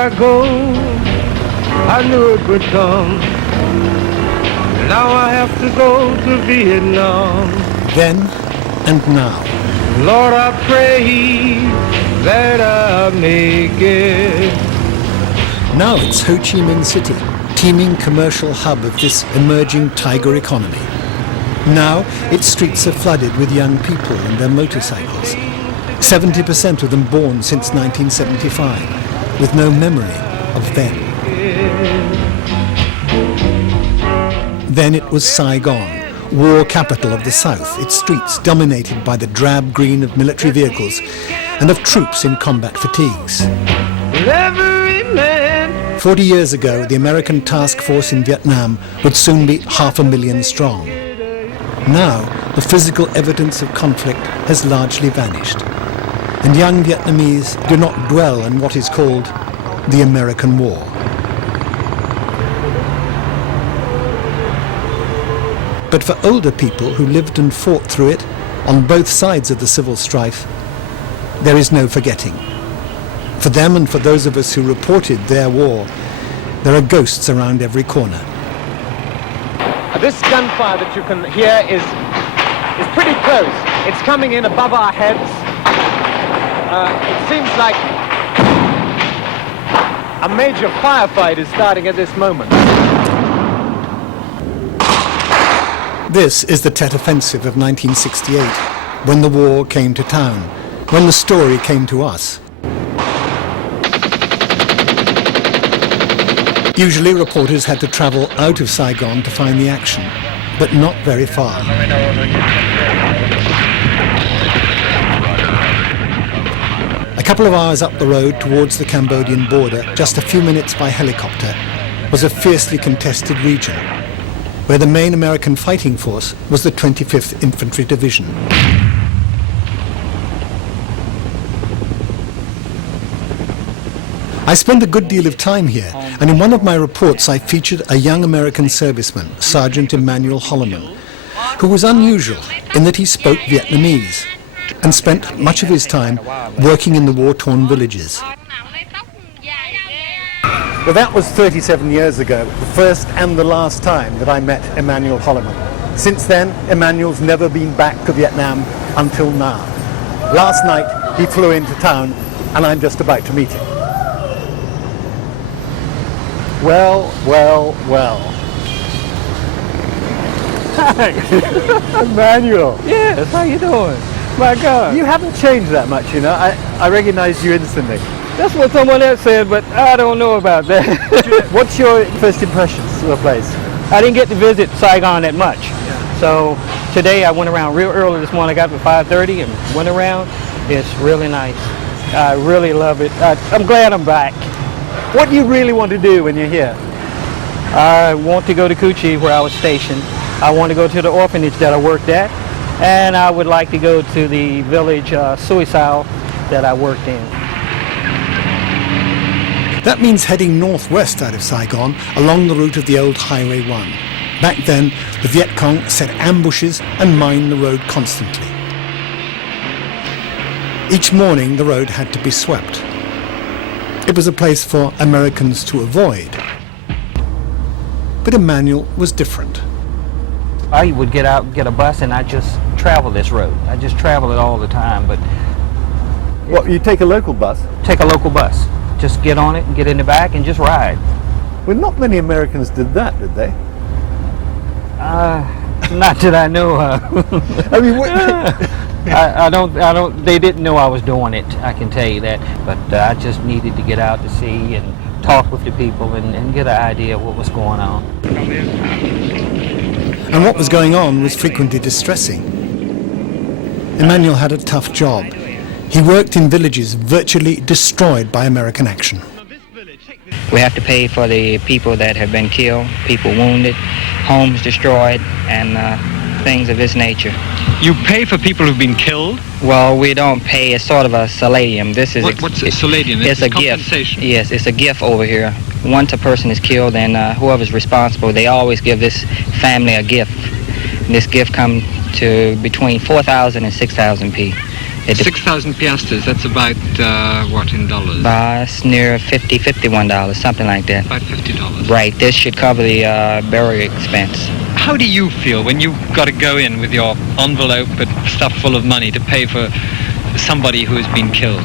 I go, I knew it would come. Now I have to go to Vietnam. Then and now. Lord, I pray that I make it. Now it's Ho Chi Minh City, teeming commercial hub of this emerging tiger economy. Now its streets are flooded with young people and their motorcycles. 70% of them born since 1975, with no memory of then. Then it was Saigon, war capital of the South, its streets dominated by the drab green of military vehicles and of troops in combat fatigues. 40 years ago, the American task force in Vietnam would soon be 500,000 strong. Now, the physical evidence of conflict has largely vanished, and young Vietnamese do not dwell on what is called the American War. But for older people who lived and fought through it on both sides of the civil strife, there is no forgetting. For them and for those of us who reported their war, there are ghosts around every corner. This gunfire that you can hear is pretty close. It's coming in above our heads. It seems like a major firefight is starting at this moment. This is the Tet Offensive of 1968, when the war came to town, when the story came to us. Usually reporters had to travel out of Saigon to find the action, but not very far. A couple of hours up the road towards the Cambodian border, just a few minutes by helicopter, was a fiercely contested region, where the main American fighting force was the 25th Infantry Division. I spent a good deal of time here, and in one of my reports I featured a young American serviceman, Sergeant Emanuel Holloman, who was unusual in that he spoke Vietnamese and spent much of his time working in the war-torn villages. Well, that was 37 years ago, the first and the last time that I met Emanuel Holloman. Since then, Emanuel's never been back to Vietnam until now. Last night, he flew into town, and I'm just about to meet him. Well, well, well. Hi, Emanuel. Yes, how you doing? My God. You haven't changed that much, you know. I recognized you instantly. That's what someone else said, but I don't know about that. What's your first impressions of the place? I didn't get to visit Saigon that much. Yeah. So today I went around real early this morning. I got up at 5:30 and went around. It's really nice. I really love it. I'm glad I'm back. What do you really want to do when you're here? I want to go to Cu Chi, where I was stationed. I want to go to the orphanage that I worked at. And I would like to go to the village Suisao that I worked in. That means heading northwest out of Saigon along the route of the old Highway 1. Back then, the Viet Cong set ambushes and mined the road constantly. Each morning, the road had to be swept. It was a place for Americans to avoid. But Emanuel was different. I would get out and get a bus and I just travel this road. I just travel it all the time. But what, you take a local bus? Take a local bus. Just get on it and get in the back and just ride. Well, not many Americans did that, did they? Not that I know of. I mean, what? I don't, they didn't know I was doing it, I can tell you that. But I just needed to get out to see and talk with the people and get an idea of what was going on. And what was going on was frequently distressing. Emanuel had a tough job. He worked in villages virtually destroyed by American action. We have to pay for the people that have been killed, people wounded, homes destroyed, and things of this nature. You pay for people who've been killed? Well, we don't pay. It's sort of a soladium. This is what's a soladium? It's a gift. Yes, it's a gift over here. Once a person is killed, and whoever's responsible, they always give this family a gift. And this gift comes to between 4,000 and 6,000 P. 6,000 piastres, that's about, what, in dollars? It's near $51, something like that. About $50. Right, this should cover the burial expense. How do you feel when you've got to go in with your envelope stuffed full of money to pay for somebody who has been killed?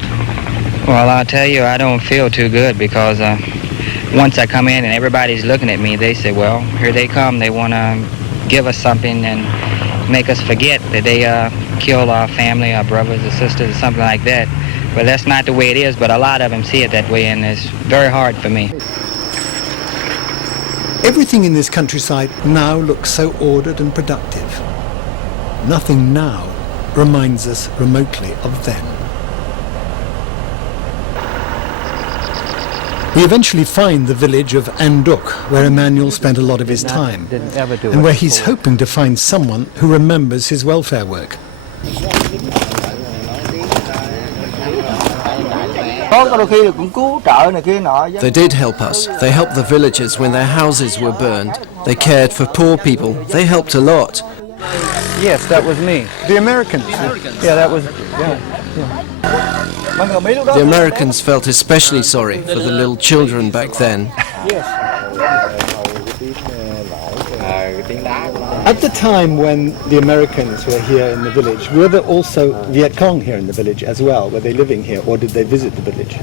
Well, I'll tell you, I don't feel too good because once I come in and everybody's looking at me, they say, well, here they come. They want to give us something and make us forget that they killed our family, our brothers or sisters or something like that. But that's not the way it is, but a lot of them see it that way, and it's very hard for me. Everything in this countryside now looks so ordered and productive. Nothing now reminds us remotely of then. We eventually find the village of Anduk, where Emanuel spent a lot of his time, and where he's hoping to find someone who remembers his welfare work. They did help us. They helped the villagers when their houses were burned. They cared for poor people. They helped a lot. Yes, that was me. The Americans? Yeah, that was... The Americans felt especially sorry for the little children back then. At the time when the Americans were here in the village, were there also Viet Cong here in the village as well? Were they living here, or did they visit the village?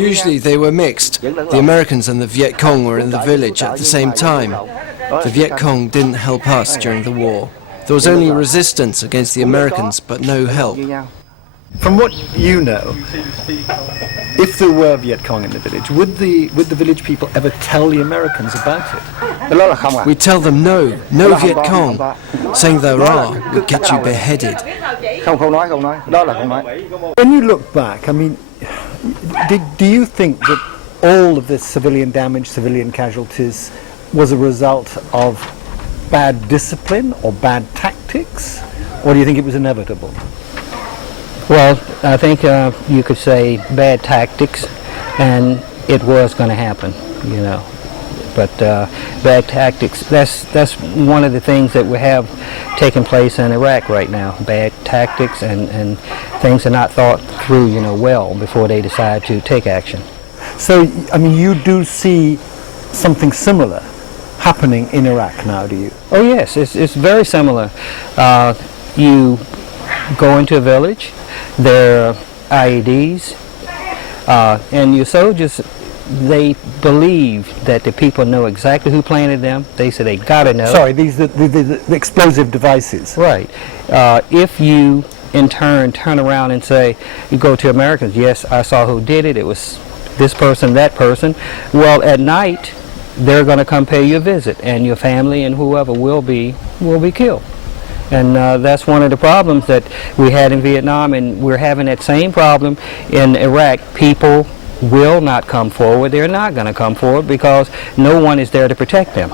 Usually they were mixed. The Americans and the Viet Cong were in the village at the same time. The Viet Cong didn't help us during the war. There was only resistance against the Americans, but no help. From what you know, if there were Viet Cong in the village, would the village people ever tell the Americans about it? We tell them no Viet Cong. Saying there are would get you beheaded. When you look back, I mean, do you think that all of this civilian damage, civilian casualties, was a result of bad discipline or bad tactics, or do you think it was inevitable? Well, I think you could say bad tactics, and it was going to happen, you know. But bad tactics, that's one of the things that we have taking place in Iraq right now. Bad tactics and things are not thought through, you know, well before they decide to take action. So, I mean, you do see something similar happening in Iraq now, do you? Oh yes, it's very similar. You go into a village, there are IEDs, and your soldiers, they believe that the people know exactly who planted them. They say they gotta know. Sorry, these are the explosive devices. Right. If you in turn around and say, you go to Americans, yes, I saw who did it, it was this person, that person. Well, at night, they're going to come pay you a visit, and your family and whoever will be killed. And that's one of the problems that we had in Vietnam, and we're having that same problem in Iraq. People will not come forward. They're not going to come forward because no one is there to protect them.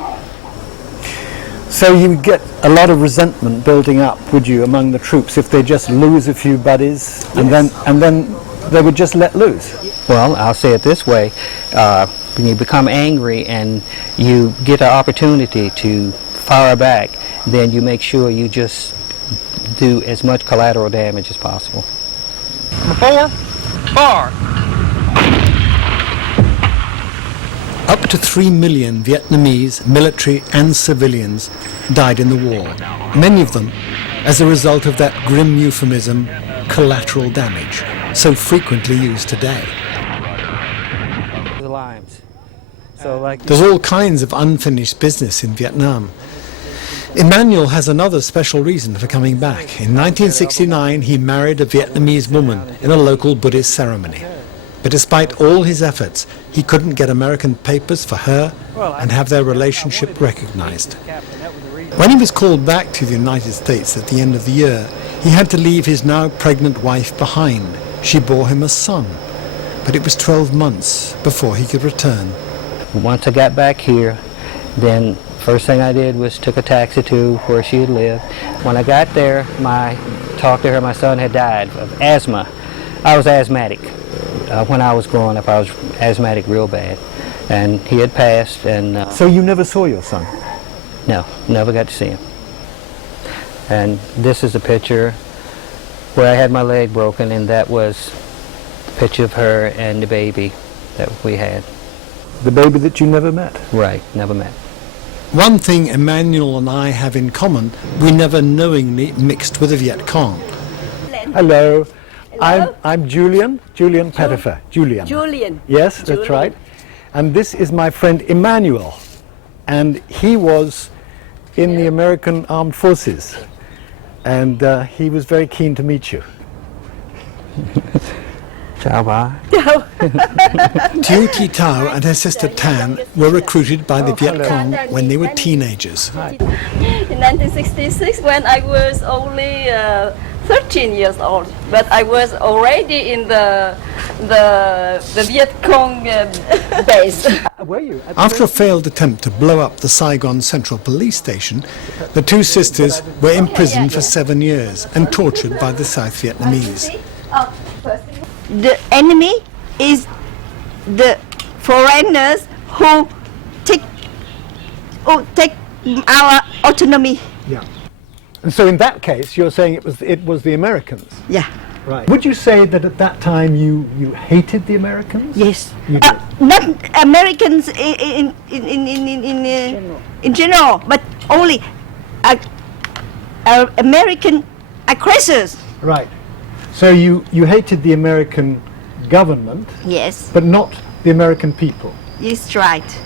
So you would get a lot of resentment building up, would you, among the troops if they just lose a few buddies, yes, and then they would just let loose? Well, I'll say it this way. When you become angry and you get an opportunity to fire back, then you make sure you just do as much collateral damage as possible. Four. Up to 3 million Vietnamese military and civilians died in the war, many of them as a result of that grim euphemism, collateral damage, so frequently used today. The limes. So like There's all kinds of unfinished business in Vietnam. Emanuel has another special reason for coming back. In 1969, he married a Vietnamese woman in a local Buddhist ceremony. But despite all his efforts, he couldn't get American papers for her and have their relationship recognized. When he was called back to the United States at the end of the year, he had to leave his now pregnant wife behind. She bore him a son, but it was 12 months before he could return. once I got back here, then first thing I did was took a taxi to where she had lived. When I got there, talked to her, my son had died of asthma. I was asthmatic. When I was growing up, I was asthmatic real bad. And he had passed. And So you never saw your son? No, never got to see him. And this is a picture where I had my leg broken, and that was a picture of her and the baby that we had. The baby that you never met? Right, never met. One thing Emanuel and I have in common, we never knowingly mixed with the Viet Cong. Hello. I'm Julian Pettifer. Julian. Yes, that's Julian. right. And this is my friend Emanuel. And he was in the American Armed Forces. And he was very keen to meet you. Ciao, bye. Tiu Ti Tao and her sister Tan were recruited by the Viet Cong when they were teenagers. In 1966, when I was only 13 years old, but I was already in the Viet Cong base. Were you? After a failed attempt to blow up the Saigon Central Police Station, the two sisters were imprisoned for 7 years and tortured by the South Vietnamese. The enemy is the foreigners who take our autonomy. Yeah. And so in that case, you're saying it was the Americans? Yeah. Right. Would you say that at that time you hated the Americans? Yes. You did. Not Americans in general, but only American aggressors. Right. So you hated the American government, Yes. but not the American people. It's right.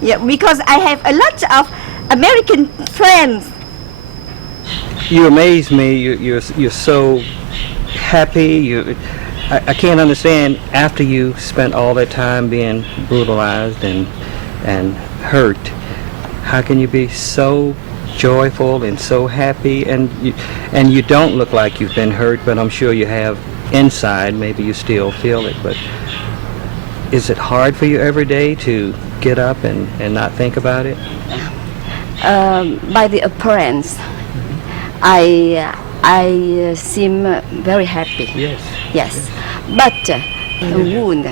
Yeah, because I have a lot of American friends. You amaze me. You're so happy. I can't understand, after you spent all that time being brutalized and hurt, how can you be so joyful and so happy? And you don't look like you've been hurt, but I'm sure you have inside. Maybe you still feel it, but is it hard for you every day to get up and not think about it? By the appearance, I seem very happy. Yes. Yes, but the wound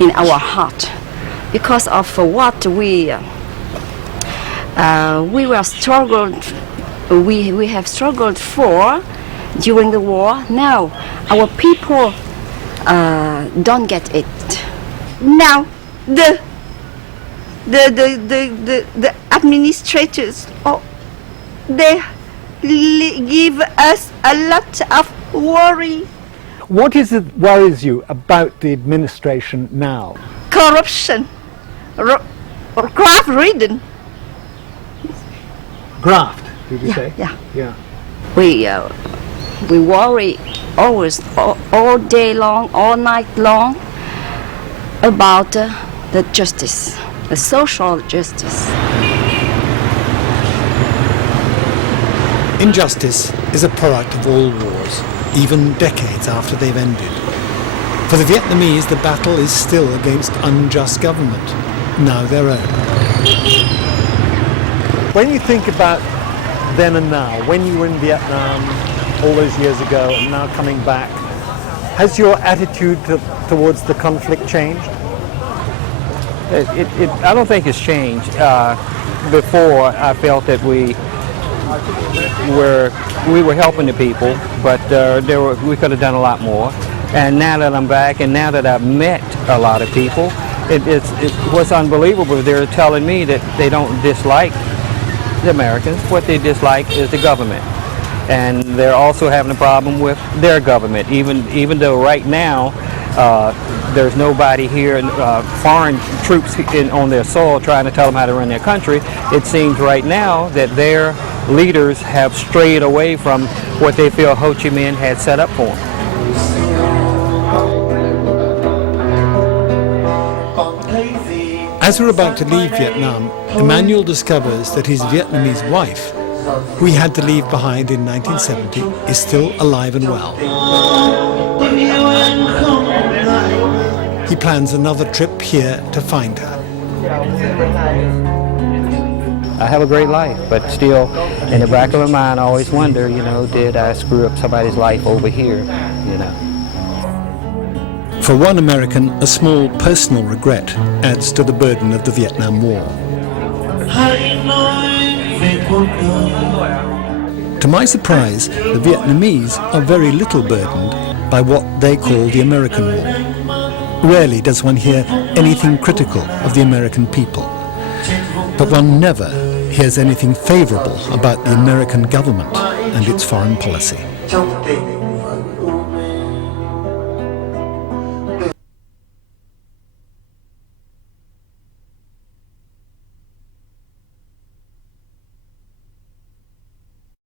in our heart, because of what we were struggled, we have struggled for during the war. Now our people don't get it. Now the administrators, they give us a lot of worry. What is it worries you about the administration now? Corruption, graft-ridden. Graft, did you say? Yeah. Yeah. We worry always, all day long, all night long, about the justice, the social justice. Injustice is a product of all wars, even decades after they've ended. For the Vietnamese, the battle is still against unjust government, now their own. When you think about then and now, when you were in Vietnam all those years ago and now coming back, has your attitude towards the conflict changed? I don't think it's changed. Before, I felt that we were helping the people, but we could have done a lot more. And now that I'm back, and now that I've met a lot of people, what's unbelievable. They're telling me that they don't dislike the Americans. What they dislike is the government, and they're also having a problem with their government. Even though right now there's nobody here, foreign troops on their soil trying to tell them how to run their country, it seems right now that their leaders have strayed away from what they feel Ho Chi Minh had set up for them. As we're about to leave Vietnam, Emanuel discovers that his Vietnamese wife, who he had to leave behind in 1970, is still alive and well. He plans another trip here to find her. I have a great life, but still, in the back of my mind, I always wonder, did I screw up somebody's life over here, For one American, a small personal regret adds to the burden of the Vietnam War. To my surprise, the Vietnamese are very little burdened by what they call the American War. Rarely does one hear anything critical of the American people. But one never hears anything favourable about the American government and its foreign policy.